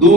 2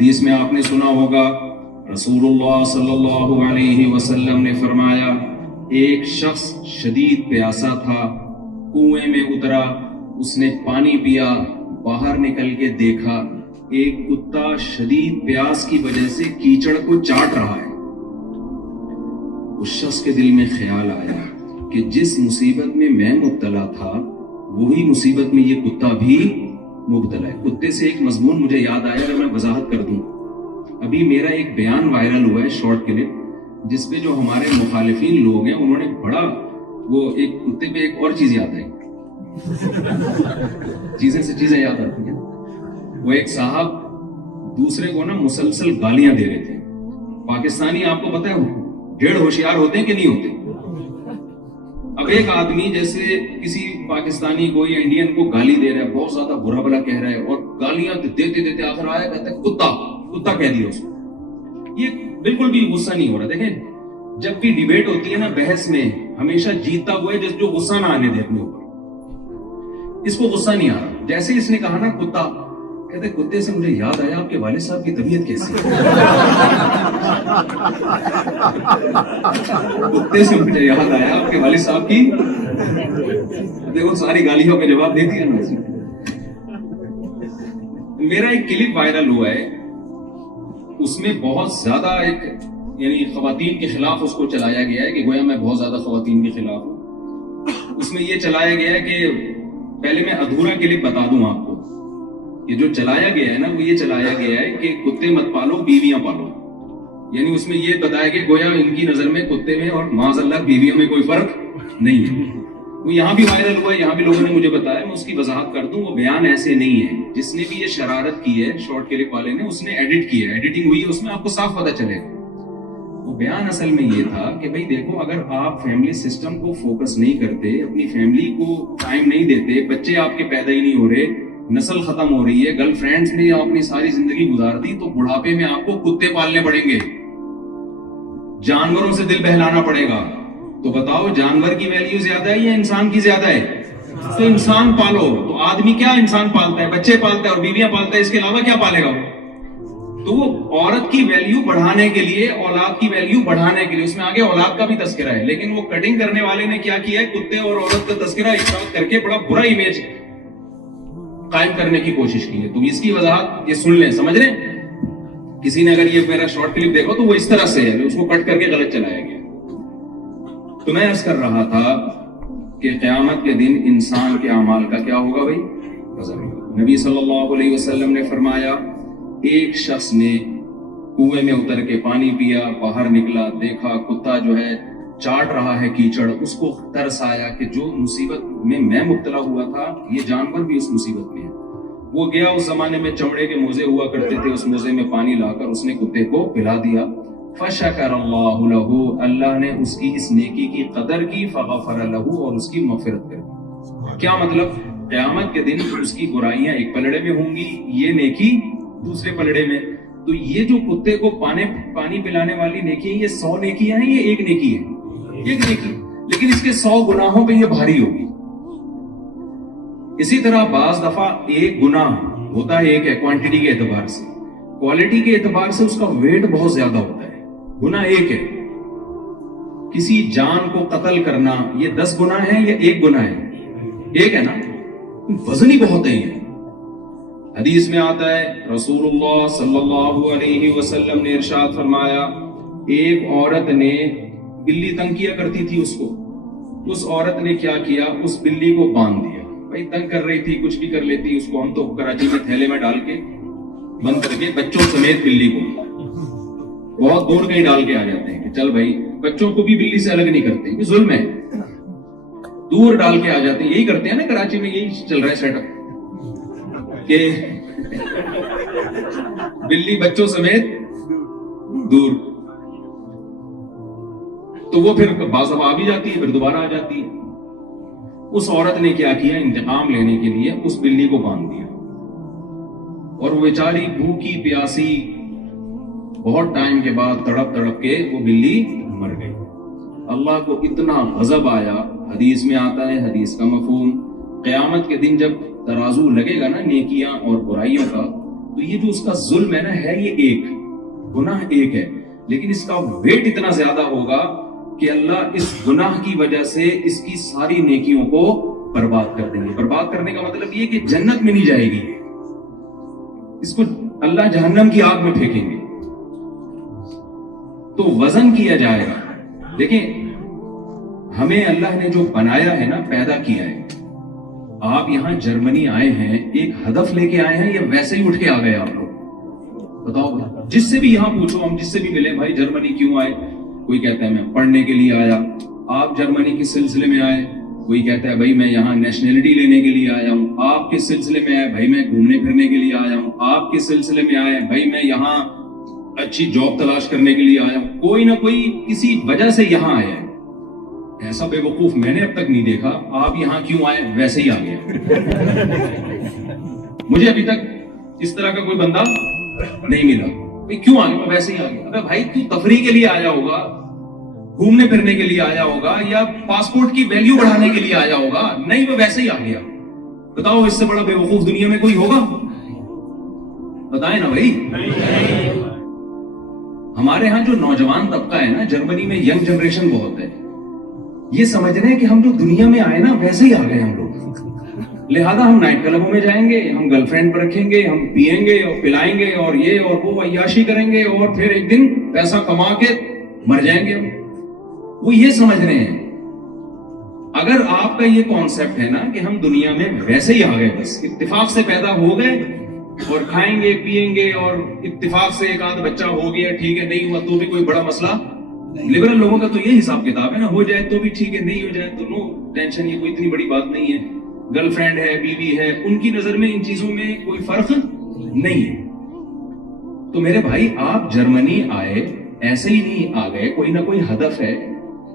حدیث میں آپ نے سنا ہوگا رسول اللہ صلی اللہ علیہ وسلم نے فرمایا ایک شخص شدید پیاسا تھا، کنویں میں اترا، اس نے پانی پیا، باہر نکل کے دیکھا ایک کتا شدید پیاس کی وجہ سے کیچڑ کو چاٹ رہا ہے۔ اس شخص کے دل میں خیال آیا کہ جس مصیبت میں میں مبتلا تھا وہی مصیبت میں یہ کتا بھی مبتلا ہے۔ کتے سے ایک مضمون مجھے یاد آیا، اگر میں وضاحت کر دوں، ابھی میرا ایک بیان وائرل ہوا ہے شارٹ کلپ، جس پہ جو ہمارے مخالفین لوگ ہیں انہوں نے بڑا وہ ایک کتے پہ ایک اور چیز یاد آئی، چیزیں سے چیزیں یاد آتی ہیں۔ وہ ایک صاحب دوسرے کو نا مسلسل گالیاں دے رہے تھے۔ پاکستانی آپ کو پتہ ہے ڈیڑھ ہوشیار ہوتے ہیں کہ نہیں ہوتے؟ اب ایک آدمی جیسے کسی پاکستانی کو یا انڈین کو گالی دے رہا ہے، بہت زیادہ برا بھلا کہہ رہا ہے اور گالیاں دیتے دیتے آخر آیا کہتا ہے کتا کتا کہہ دیا اس کو۔ یہ بالکل بھی غصہ نہیں ہو رہا۔ دیکھیں جب بھی ڈیبیٹ ہوتی ہے نا بحث میں، ہمیشہ جیتتا ہوا ہے جو غصہ نہ آنے دے اپنے اوپر۔ اس کو غصہ نہیں آ رہا۔ جیسے اس نے کہا نا کتا، کہتے کتے سے مجھے یاد آیا آپ کے والد صاحب کی طبیعت کیسی ہے۔ کتے سے مجھے یاد آیا آپ کے والد صاحب کی، دیکھو ساری گالیوں کا جواب دے دیا نا۔ میرا ایک کلپ وائرل ہوا ہے، اس میں بہت زیادہ ایک یعنی خواتین کے خلاف اس کو چلایا گیا ہے کہ گویا میں بہت زیادہ خواتین کے خلاف ہوں۔ اس میں یہ چلایا گیا ہے کہ پہلے میں ادھورا کلپ بتا دوں آپ کو، یہ جو چلایا گیا ہے نا وہ یہ چلایا گیا ہے کہ کتے مت پالو بیویاں پالو، یعنی اس میں یہ بتایا کہ گویا ان کی نظر میں کتے میں اور معاذ اللہ بیویوں میں کوئی فرق نہیں ہے۔ وہ یہاں بھی وائرل ہوا ہے، یہاں بھی لوگوں نے مجھے بتایا، میں اس کی وضاحت کر دوں۔ وہ بیان ایسے نہیں ہے، جس نے بھی یہ شرارت کی ہے شارٹ کلپ والے نے، اس نے ایڈٹ کیا ہے، ایڈیٹنگ ہوئی ہے اس میں، آپ کو صاف پتہ چلے گا۔ وہ بیان اصل میں یہ تھا کہ بھئی دیکھو اگر آپ فیملی سسٹم کو فوکس نہیں کرتے، اپنی فیملی کو ٹائم نہیں دیتے، بچے آپ کے پیدا ہی نہیں ہو رہے، نسل ختم ہو رہی ہے، گرل فرینڈز میں آپ اپنی ساری زندگی گزار دی، تو بڑھاپے میں آپ کو کتے پالنے پڑیں گے، جانوروں سے دل بہلانا پڑے گا۔ تو بتاؤ جانور کی ویلیو زیادہ ہے یا انسان کی زیادہ ہے؟ تو انسان پالو۔ تو آدمی کیا انسان پالتا ہے، بچے پالتا ہے اور بیویاں پالتا ہے، اس کے علاوہ کیا پالے گا وہ؟ تو وہ عورت کی ویلیو بڑھانے کے لیے، اولاد کی ویلیو بڑھانے کے لیے، اس میں آگے اولاد کا بھی تذکرہ ہے، لیکن وہ کٹنگ کرنے والے نے کیا کیا ہے، کتے اور عورت کا تذکرہ ایک ساتھ کر کے بڑا برا امیج قائم کرنے کی کوشش کی ہے۔ تو اس کی وضاحت یہ سن لیں، سمجھ رہے ہیں؟ کسی نے اگر یہ میرا شارٹ کلپ دیکھو تو وہ اس طرح سے ہے، اس کو کٹ کر کے غلط چلایا گیا۔ تو میں عرض کر رہا تھا کہ قیامت کے دن انسان کے اعمال کا کیا ہوگا بھائی؟ نبی صلی اللہ علیہ وسلم نے فرمایا ایک شخص نے کنویں میں اتر کے پانی پیا، باہر نکلا، دیکھا کتا جو ہے چاٹ رہا ہے کیچڑ، اس کو ترس آیا کہ جو مصیبت میں مبتلا ہوا تھا یہ جانور بھی اس مصیبت میں ہے۔ وہ گیا، اس زمانے میں چمڑے کے موزے ہوا کرتے تھے، اس موزے میں پانی لا کر اس نے کتے کو پلا دیا۔ فشکر اللہ لہ، اللہ نے اس کی اس نیکی کی قدر کی، فغفر لہ، اور اس کی مغفرت کر دی۔ کیا مطلب؟ قیامت کے دن اس کی برائیاں ایک پلڑے میں ہوں گی، یہ نیکی دوسرے پلڑے میں۔ تو یہ جو کتے کو پانی پلانے والی نیکی ہے، یہ 100 نیکیاں ہیں، یہ ایک نیکی ہے، ایک نیکی، لیکن اس کے 100 گناہوں پہ یہ بھاری ہوگی۔ اسی طرح بعض دفعہ ایک گناہ ہوتا ہے ایک ہے کوانٹٹی کے اعتبار سے، کوالٹی کے اعتبار سے اس کا ویٹ بہت زیادہ ہوتا ہے۔ گناہ ایک ہے، کسی جان کو قتل کرنا، یہ 10 گناہ ہیں یا ایک گناہ ہے؟ ایک ہے نا، وزن ہی بہت ہے یہ۔ حدیث میں آتا ہے رسول اللہ صلی اللہ علیہ وسلم نے ارشاد فرمایا ایک عورت نے بلی تنگ کیا کرتی تھی اس کو، اس عورت نے کیا کیا، اس بلی کو باندھ دیا۔ بھائی تنگ کر رہی تھی، کچھ بھی کر لیتی، اس کو ہم تو کراچی میں تھیلے میں ڈال کے بند کر کے، بچوں سمیت بلی کو بہت دور کہیں ڈال کے آ جاتے ہیں کہ چل بھائی، بچوں کو بھی بلی سے الگ نہیں کرتے، یہ ظلم ہے، دور ڈال کے آ جاتے ہیں۔ یہی کرتے ہیں نا کراچی میں، یہی چل رہا ہے سیٹ اپ کہ بلی بچوں سمیت دور، تو وہ پھر بعض دفعہ آ بھی جاتی ہے، پھر دوبارہ آ جاتی ہے۔ اس عورت نے کیا کیا، انتقام لینے کے لیے اس بلی کو باندھ دیا، اور وہ بیچاری بھوکی پیاسی بہت ٹائم کے بعد تڑپ تڑپ کے وہ بلی مر گئی۔ اللہ کو اتنا غضب آیا، حدیث میں آتا ہے، حدیث کا مفہوم، قیامت کے دن جب ترازو لگے گا نا نیکیاں اور برائیوں کا، تو یہ جو اس کا ظلم ہے نا, ہے یہ ایک گناہ ایک ہے, لیکن اس کا ویٹ اتنا زیادہ ہوگا کہ اللہ اس گناہ کی وجہ سے اس کی ساری نیکیوں کو برباد کر دیں گے. برباد کرنے کا مطلب یہ کہ جنت میں نہیں جائے گی, اس کو اللہ جہنم کی آگ میں پھینکیں گے. تو وزن کیا جائے گا. دیکھیں ہمیں اللہ نے جو بنایا ہے نا, پیدا کیا ہے, آپ یہاں جرمنی آئے ہیں ایک ہدف لے کے آئے ہیں یا ویسے ہی اٹھ کے آ گئے آپ لوگ؟ بتاؤ. جس سے بھی یہاں پوچھو, ہم جس سے بھی ملے, بھائی جرمنی کیوں آئے, کوئی کہتا ہے میں پڑھنے کے لیے آیا. آپ جرمنی کس سلسلے میں آئے؟ کوئی کہتا ہے بھائی میں یہاں نیشنلٹی لینے کے لیے آیا ہوں. آپ کس سلسلے میں آئے؟ بھائی میں گھومنے پھرنے کے لیے آیا ہوں. آپ کس سلسلے میں آئے؟ بھائی میں یہاں اچھی جاب تلاش کرنے کے لیے آیا ہوں. کوئی نہ کوئی کسی وجہ سے یہاں آیا ہے. ایسا بے وقوف میں نے اب تک نہیں دیکھا آپ یہاں کیوں آئے ویسے ہی آ گیا. مجھے ابھی تک اس طرح کا کوئی بندہ نہیں ملا. کیوں آ گیا؟ ویسے ہی آ گیا. ابے بھائی تو تفریح کے لیے آیا ہوگا, گھومنے پھرنے کے لیے آیا ہوگا, یا پاسپورٹ کی ویلیو بڑھانے کے لیے آیا ہوگا. نہیں, وہ ویسے ہی آ گیا. بتاؤ اس سے بڑا بے وقوف دنیا میں کوئی ہوگا؟ بتائیں نا بھائی. ہمارے ہاں جو نوجوان طبقہ ہے نا جرمنی میں, ینگ جنریشن بہت ہے, یہ سمجھ رہے ہیں کہ ہم جو دنیا میں آئے نا ویسے ہی آ گئے ہم لوگ. لہذا ہم نائٹ کلبوں میں جائیں گے, ہم گرل فرینڈ پر رکھیں گے, ہم پیئیں گے اور پلائیں گے اور یہ اور وہ عیاشی کریں گے, اور پھر ایک دن پیسہ کما کے مر جائیں گے. وہ یہ سمجھ رہے ہیں. اگر آپ کا یہ کانسیپٹ ہے نا کہ ہم دنیا میں ویسے ہی آ گئے, بس اتفاق سے پیدا ہو گئے اور کھائیں گے پیئیں گے, اور اتفاق سے ایک آدھ بچہ ہو گیا, ٹھیک ہے, نہیں ہوا تو بھی کوئی بڑا مسئلہ. لبرل لوگوں کا تو یہ حساب کتاب ہے نا, ہو جائے تو بھی ٹھیک ہے, نہیں ہو جائے تو نو ٹینشن, یہ کوئی اتنی بڑی بات نہیں ہے. گرل فرینڈ ہے, بیوی ہے, ان کی نظر میں ان چیزوں میں کوئی فرق نہیں ہے. تو میرے بھائی آپ جرمنی آئے ایسے ہی نہیں آ گئے, کوئی نہ کوئی ہدف ہے.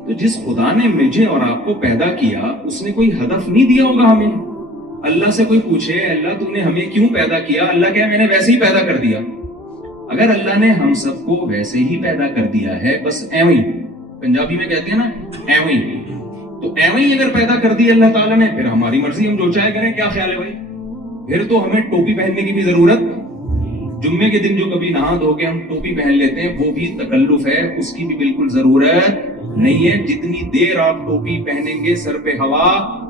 تو جس خدا نے مجھے اور آپ کو پیدا کیا اس نے کوئی ہدف نہیں دیا ہوگا ہمیں. اللہ سے کوئی پوچھے اللہ تو نے ہمیں کیوں پیدا کیا, اللہ کہے میں نے ویسے ہی پیدا کر دیا. اگر اللہ نے ہم سب کو ویسے ہی پیدا کر دیا ہے, بس ایویں, پنجابی میں کہتے ہیں نا ایویں, تو ایویں اگر پیدا کر دی اللہ تعالیٰ نے, پھر ہماری مرضی, ہم جو چاہے کریں. کیا خیال ہے بھائی؟ پھر تو ہمیں ٹوپی پہننے کی بھی ضرورت, جمعے کے دن جو کبھی نہا دھو کے ہم ٹوپی پہن لیتے ہیں وہ بھی تکلف ہے, اس کی بھی بالکل ضرورت نہیں ہے. جتنی دیر آپ ٹوپی پہنیں گے سر پہ ہوا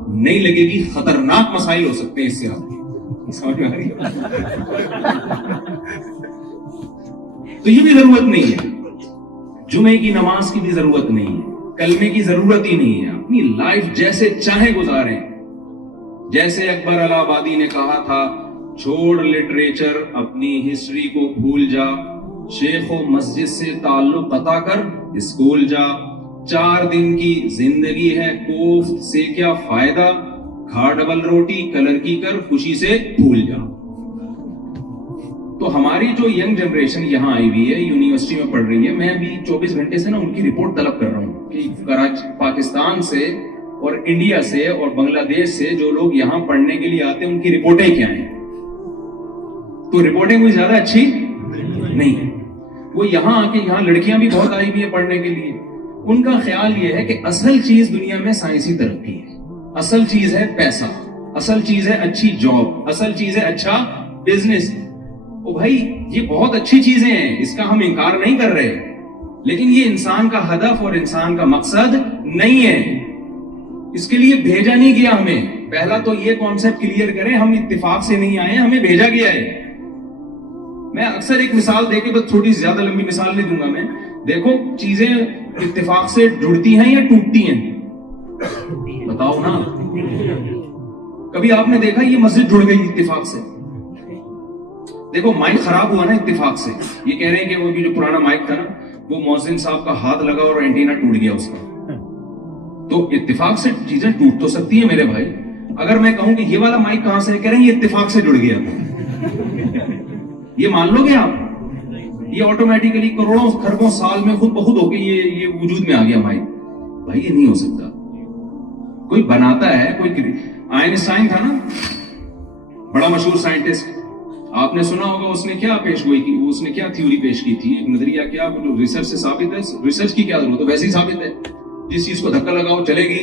نہیں لگے گی, خطرناک مسائل ہو سکتے ہیں اس سے. آپ سمجھ میں آ رہی ہے؟ تو یہ بھی ضرورت نہیں ہے, جمعے کی نماز کی بھی ضرورت نہیں ہے, کلمے کی ضرورت ہی نہیں ہے. اپنی لائف جیسے چاہیں گزاریں. جیسے اکبر الہ آبادی نے کہا تھا, چھوڑ لٹریچر, اپنی ہسٹری کو بھول جا, شیخ و مسجد سے تعلق قطع کر, اسکول جا. 4 دن کی زندگی ہے, کوفت سے کیا فائدہ, کھا ڈبل روٹی کلر کی کر, خوشی سے بھول جا. تو ہماری جو ینگ جنریشن یہاں آئی ہوئی ہے, یونیورسٹی میں پڑھ رہی ہے, میں ابھی 24 گھنٹے سے نا ان کی رپورٹ طلب کر رہا ہوں کہ کراچی, پاکستان سے اور انڈیا سے اور بنگلہ دیش سے جو لوگ یہاں پڑھنے کے لیے آتے ہیں ان کی رپورٹیں کیا ہیں. تو رپورٹیں کوئی زیادہ اچھی نہیں ہے. وہ یہاں آ کے, یہاں لڑکیاں بھی بہت آئی ہوئی ہیں پڑھنے کے لیے, ان کا خیال یہ ہے کہ اصل چیز دنیا میں سائنسی ترقی ہے, اصل چیز ہے پیسہ, اصل چیز ہے اچھی جاب, اصل چیز ہے اچھا بزنس. او بھائی یہ بہت اچھی چیزیں ہیں, اس کا ہم انکار نہیں کر رہے, لیکن یہ انسان کا ہدف اور انسان کا مقصد نہیں ہے. اس کے لیے بھیجا نہیں گیا ہمیں. پہلا تو یہ کانسیپٹ کلیئر کریں, ہم اتفاق سے نہیں آئے, ہمیں بھیجا گیا ہے. میں اکثر ایک مثال دے کے, بس تھوڑی زیادہ لمبی مثال نہیں دوں گا میں. دیکھو چیزیں اتفاق سے جڑتی ہیں یا ٹوٹتی ہیں؟ بتاؤ نا. کبھی آپ نے دیکھا یہ مسجد جڑ گئی اتفاق سے؟ دیکھو مائک خراب ہوا نا اتفاق سے, یہ کہہ رہے ہیں کہ وہ بھی جو پرانا مائک تھا نا, وہ مؤذن صاحب کا ہاتھ لگا اور اینٹینا ٹوٹ گیا اس کا. تو اتفاق سے چیزیں ٹوٹ تو سکتی ہیں میرے بھائی. اگر میں کہوں کہ یہ والا مائک کہاں سے ہے, کہہ رہے ہیں یہ اتفاق سے جڑ گیا, یہ مان لو گے آپ؟ یہ آٹومیٹیکلی کروڑوں خربوں سال میں خود بخود ہو کے یہ وجود میں آ گیا مائک. بھائی یہ نہیں ہو سکتا. کوئی بناتا ہے, کوئی آئنسٹائن تھا نا, بڑا مشہور سائنٹسٹ, آپ نے سنا ہوگا اس نے کیا پیش گوئی کی, اس نے کیا تھیوری پیش کی تھی, ایک نظریہ, کیا جو ریسرچ سے ثابت ہے. ریسرچ کی کیا ضرورت ہے, ویسے ہی ثابت ہے. جس چیز کو دھکا لگاؤ چلے گی,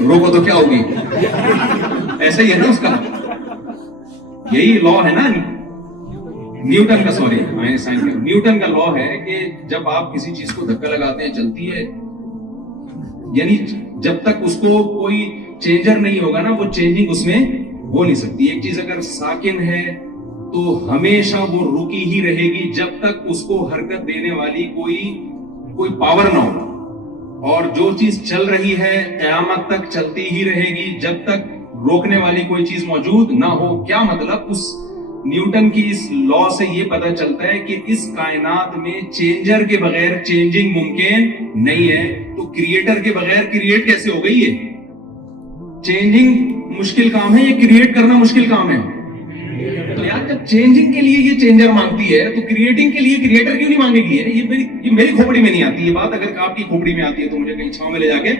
روکو تو کیا ہوگی, ایسا ہی ہے نا اس کا. یہی لا ہے نا نیوٹن کا سوری آئنسٹائن کا نیوٹن کا لا ہے کہ جب آپ کسی چیز کو دھکا لگاتے ہیں چلتی ہے، یعنی جب تک اس کو کوئی چینجر نہیں ہوگا نا وہ چینجنگ اس میں ہو نہیں سکتی. ایک چیز اگر ساکن ہے تو ہمیشہ وہ رکی ہی رہے گی جب تک اس کو حرکت دینے والی کوئی پاور نہ ہو. اور جو چیز چل رہی ہے قیامت تک چلتی ہی رہے گی جب تک روکنے والی کوئی چیز موجود نہ ہو. کیا مطلب؟ اس نیوٹن کی اس لا سے یہ پتا چلتا ہے کہ اس کائنات میں چینجر کے بغیر چینجنگ ممکن نہیں ہے. تو کریٹر کے بغیر کریٹ کیسے ہو گئی ہے؟ چینجنگ مشکل کام ہے یا کریٹ کرنا مشکل کام ہے؟ تو یار جب چینجنگ کے لیے یہ چینجر مانگتی ہے تو کریٹنگ کے لیے کریٹر کیوں نہیں مانگے گی؟ یہ میری کھوپڑی میں نہیں آتی یہ بات. اگر آپ کی کھوپڑی میں آتی ہے تو مجھے کہیں چھاؤں میں لے جا کے.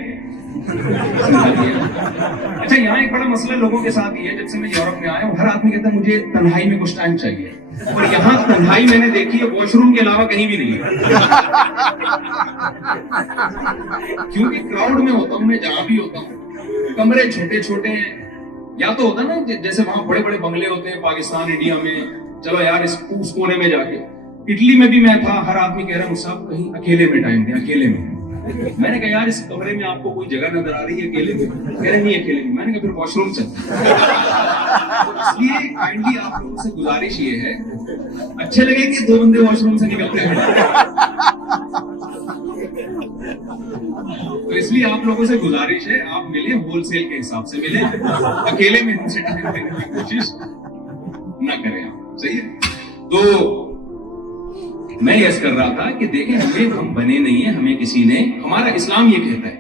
اچھا یہاں ایک بڑا مسئلہ لوگوں کے ساتھ یہ ہے، جب سے میں یورپ میں آیا ہوں ہر آدمی کہتا ہے مجھے تنہائی میں کچھ ٹائم چاہیے، اور یہاں تنہائی میں نے دیکھی ہے واش روم کے علاوہ کہیں بھی نہیں ہے. کیونکہ کراؤڈ میں ہوتا ہوں میں، جہاں بھی ہوتا ہوں کمرے چھوٹے چھوٹے ہیں. یا تو ہوتا نا جیسے وہاں بڑے بڑے بنگلے ہوتے ہیں پاکستان انڈیا میں، چلو یار اس کونے میں جا کے. اٹلی میں بھی میں تھا، ہر آدمی کہہ رہا ہے صاحب کہیں اکیلے میں ٹائم دیں اکیلے میں. میں نے کہا یار اس کمرے میں آپ کو کوئی جگہ نظر آ رہی ہے اکیلے میں؟ کہہ رہے نہیں اکیلے میں. میں نے کہا پھر واش روم چلتے. اس لیے کائنڈلی آپ لوگوں سے گزارش یہ ہے، اچھے لگے کہ 2 بندے واش روم سے نکلتے ہیں تو اس لیے آپ لوگوں سے گزارش ہے آپ ملیں ہول سیل کے حساب سے ملیں، اکیلے میں ہم سے ٹائم دینے کی کوشش نہ کریں آپ. صحیح ہے؟ تو میں یس کر رہا تھا کہ دیکھیں ہم بنے نہیں ہیں، ہمیں کسی نے، ہمارا اسلام یہ کہتا ہے.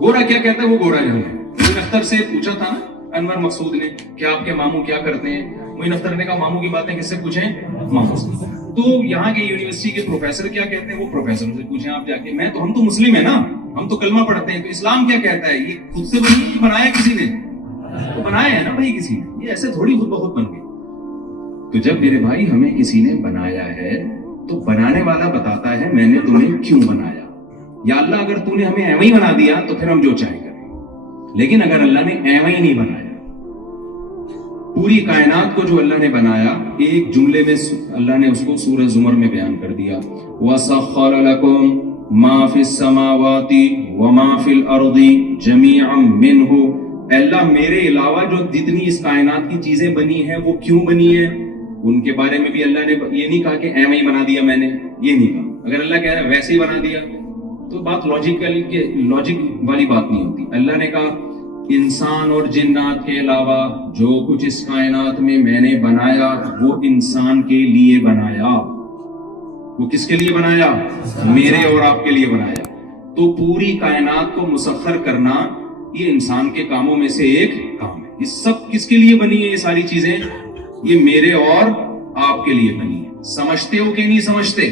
گورا کیا کہتا ہے؟ وہ گورا جو ہے. معین اختر سے پوچھا تھا نا انور مقصود نے کہ آپ کے ماموں کیا کرتے ہیں. معین اختر نے کہا ماموں کی باتیں کس سے پوچھیں؟ ماموں سے. تو یہاں کے یونیورسٹی کے پروفیسر کیا کہتے ہیں؟ وہ پروفیسر سے پوچھیں آپ جا کے. ہم تو مسلم ہیں نا، ہم تو کلمہ پڑھتے ہیں. تو اسلام کیا کہتا ہے؟ یہ خود سے بنایا کسی نے؟ تو بنایا ہے نا بھائی کسی نے، یہ ایسے تھوڑی خود بخود بن گئی. تو جب میرے بھائی ہمیں کسی نے بنایا ہے تو بنانے والا بتاتا ہے میں نے تمہیں کیوں بنایا. یا اللہ اگر تو نے ہمیں ایویں ہی بنا دیا تو پھر ہم جو چاہے کریں. لیکن اگر اللہ نے ایویں ہی نہیں بنایا، پوری کائنات کو جو اللہ نے بنایا ایک جملے میں اللہ نے اس کو سورہ زمر میں بیان کر دیا. وَسَخَّرَ لَكُم مَا فِي السَّمَاوَاتِ وَمَا فِي الْأَرْضِ جَمِيعًا مِّنْهُ. اللہ میرے علاوہ جو جتنی اس کائنات کی چیزیں بنی ہیں وہ کیوں بنی ہیں ان کے بارے میں بھی اللہ نے یہ نہیں کہا کہ ایویں ہی بنا دیا میں نے، یہ نہیں کہا. اگر اللہ کہہ رہا ہے ویسے ہی بنا دیا تو بات لاجک والی بات نہیں ہوتی. اللہ نے کہا انسان اور جنات کے علاوہ جو کچھ اس کائنات میں نے بنایا وہ انسان کے لیے بنایا. وہ کس کے لیے بنایا؟ میرے اور آپ کے لیے بنایا. تو پوری کائنات کو مسخر کرنا یہ انسان کے کاموں میں سے ایک کام ہے. یہ سب کس کے لیے بنی ہے؟ یہ ساری چیزیں یہ میرے اور آپ کے لیے بنی ہے. سمجھتے ہو کہ نہیں سمجھتے؟